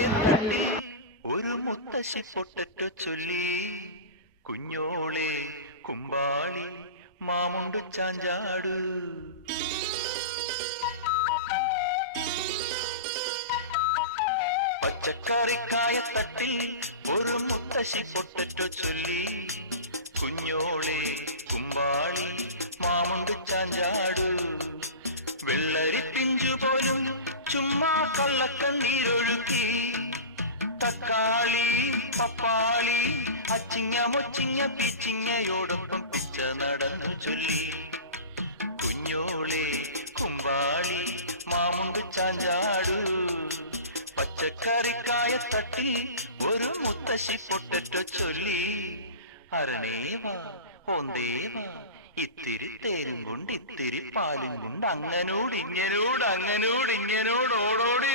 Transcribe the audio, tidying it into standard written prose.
പച്ചക്കറിക്കായത്തട്ടിൽ ഒരു മുത്തശ്ശി പൊട്ടറ്റോ ചൊല്ലി. കുഞ്ഞോളെ കുമ്പാളി മാമുണ്ടു ചാഞ്ചാടു. പച്ചക്കറിക്കായത്തട്ടിൽ ഒരു മുത്തശ്ശി പൊട്ടറ്റോ ചൊല്ലി. കുഞ്ഞോളെ കുമ്പാളി മാമുണ്ടു ചാഞ്ചാടു. വെള്ളരി പിഞ്ചു പോലും ചുമ്മാ കള്ളക്കണ്ണീരൊഴുക്കി. തക്കാളി പപ്പാളി അച്ചിങ്ങ മൊച്ചിങ്ങ പീച്ചിങ്ങയോടൊപ്പം പിച്ച നടന്നു ചൊല്ലി. കുഞ്ഞോളെ കുമ്പാളി മാമുണ്ടു ചാഞ്ചാടു. പച്ചക്കറിക്കായത്തട്ടിൽ ഒരു മുത്തശ്ശി പൊട്ടറ്റോ ചൊല്ലി. അരണേവാ ഓന്തേവാ ഇത്തിരി തേരും കൊണ്ട് ഇത്തിരി പാലും കൊണ്ട് അങ്ങനോട് ഇങ്ങനോട് ഓടോടി